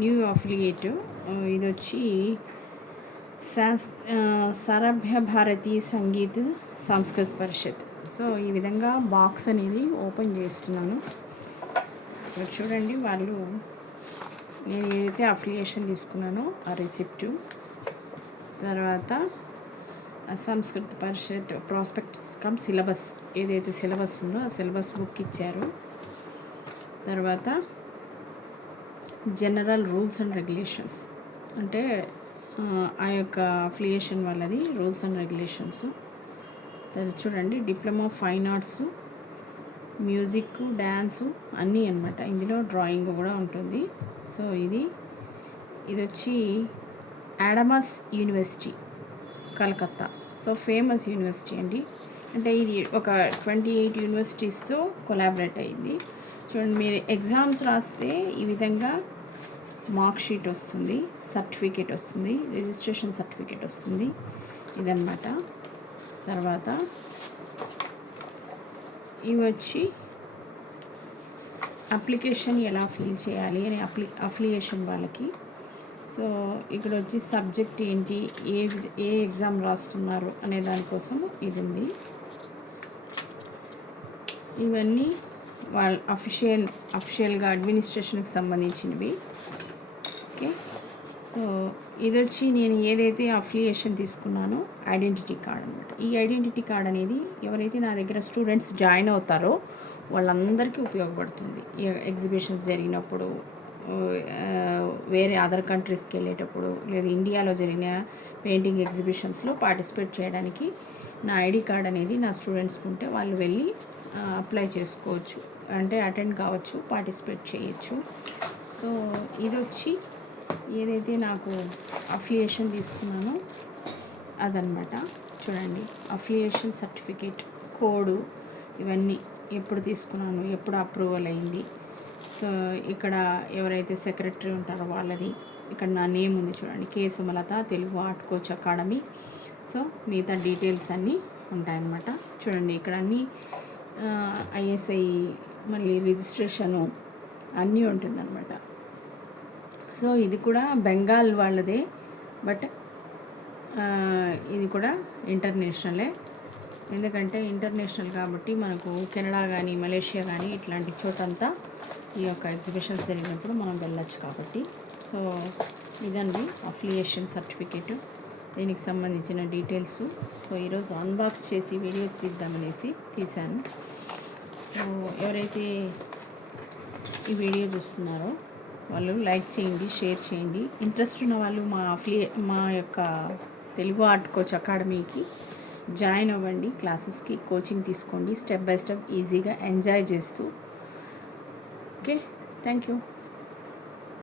New affiliate. ఇది వచ్చి సరభ్య భారతీ సంగీత్ సంస్కృత్ పరిషత్. So ఈ విధంగా బాక్స్ అనేది ఓపెన్ చేస్తున్నాను. ఇక్కడ చూడండి, వాళ్ళు నేను ఏదైతే అఫిలియేషన్ తీసుకున్నానో ఆ రిసిప్టు, తర్వాత సంస్కృత్ పరిషత్ ప్రాస్పెక్ట్స్ కమ్ సిలబస్, ఏదైతే సిలబస్ ఉందో ఆ సిలబస్ బుక్ ఇచ్చారు. తర్వాత జనరల్ రూల్స్ అండ్ రెగ్యులేషన్స్, అంటే ఆ యొక్క అఫిలియేషన్ వాళ్ళది రూల్స్ అండ్ రెగ్యులేషన్స్. చూడండి, diploma fine arts, music, dance అన్నీ అనమాట. ఇందులో డ్రాయింగ్ కూడా ఉంటుంది. సో ఇది వచ్చి Adamas university Calcutta. So famous university అండి. అంటే ఇది ఒక 28 యూనివర్సిటీస్తో కొలాబరేట్ అయింది. చూడండి, మీరు ఎగ్జామ్స్ రాస్తే ఈ విధంగా మార్క్ షీట్ వస్తుంది, సర్టిఫికేట్ వస్తుంది, రిజిస్ట్రేషన్ సర్టిఫికేట్ వస్తుంది, ఇదన్నమాట. తర్వాత ఇవి వచ్చి అప్లికేషన్ ఎలా ఫిల్ చేయాలి అని అఫిలియేషన్ వాళ్ళకి. సో ఇక్కడ వచ్చి సబ్జెక్ట్ ఏంటి, ఏ ఎగ్జామ్ రాస్తున్నారు అనే దానికోసం ఇది ఉంది. ఇవన్నీ వాళ్ళ అఫిషియల్గా అడ్మినిస్ట్రేషన్కి సంబంధించినవి. ఓకే, సో ఇది వచ్చి నేను ఏదైతే అఫిలియేషన్ తీసుకున్నానో ఐడెంటిటీ కార్డ్ అనమాట. ఈ ఐడెంటిటీ కార్డ్ అనేది ఎవరైతే నా దగ్గర స్టూడెంట్స్ జాయిన్ అవుతారో వాళ్ళందరికీ ఉపయోగపడుతుంది. ఎగ్జిబిషన్స్ జరిగినప్పుడు, వేరే అదర్ కంట్రీస్కి వెళ్ళేటప్పుడు, లేదా ఇండియాలో జరిగిన పెయింటింగ్ ఎగ్జిబిషన్స్లో పార్టిసిపేట్ చేయడానికి నా ఐడి కార్డ్ అనేది నా స్టూడెంట్స్కి ఉంటే వాళ్ళు వెళ్ళి అప్లై చేసుకోవచ్చు, అంటే అటెండ్ కావచ్చు, పార్టిసిపేట్ చేయొచ్చు. సో ఇది వచ్చి ఏదైతే నాకు అఫిలియేషన్ తీసుకున్నానో అదనమాట. చూడండి, అఫిలియేషన్ సర్టిఫికేట్, కోడు, ఇవన్నీ ఎప్పుడు తీసుకున్నాను, ఎప్పుడు అప్రూవల్ అయింది. సో ఇక్కడ ఎవరైతే సెక్రటరీ ఉంటారో వాళ్ళది, ఇక్కడ నా నేమ్ ఉంది చూడండి, K Sumalatha, Telugu art coach academy. So మిగతా డీటెయిల్స్ అన్నీ ఉంటాయన్నమాట. చూడండి, ఇక్కడ అన్నీ ఐఎస్ఐ, మళ్ళీ రిజిస్ట్రేషను అన్నీ ఉంటుందన్నమాట. సో ఇది కూడా బెంగాల్ వాళ్ళదే, బట్ ఇది కూడా ఇంటర్నేషనలే. ఎందుకంటే ఇంటర్నేషనల్ కాబట్టి మనకు కెనడా కానీ, మలేషియా కానీ ఇట్లాంటి చోటంతా ఈ యొక్క ఎగ్జిబిషన్స్ జరిగినప్పుడు మనం వెళ్ళొచ్చు కాబట్టి. సో ఇదండి అఫిలియేషన్ సర్టిఫికేట్, దీనికి సంబంధించిన డీటెయిల్స్. సో ఈరోజు అన్బాక్స్ చేసి వీడియో తీద్దామనేసి తీశాను. సో ఎవరైతే ఈ వీడియో చూస్తున్నారో వాళ్ళు లైక్ చేయండి, షేర్ చేయండి. ఇంట్రెస్ట్ ఉన్న వాళ్ళు మా యొక్క తెలుగు ఆర్ట్ కోచ్ అకాడమీకి జాయిన్ అవ్వండి, క్లాసెస్కి కోచింగ్ తీసుకోండి, స్టెప్ బై స్టెప్ ఈజీగా ఎంజాయ్ చేస్తూ. Okay, thank you.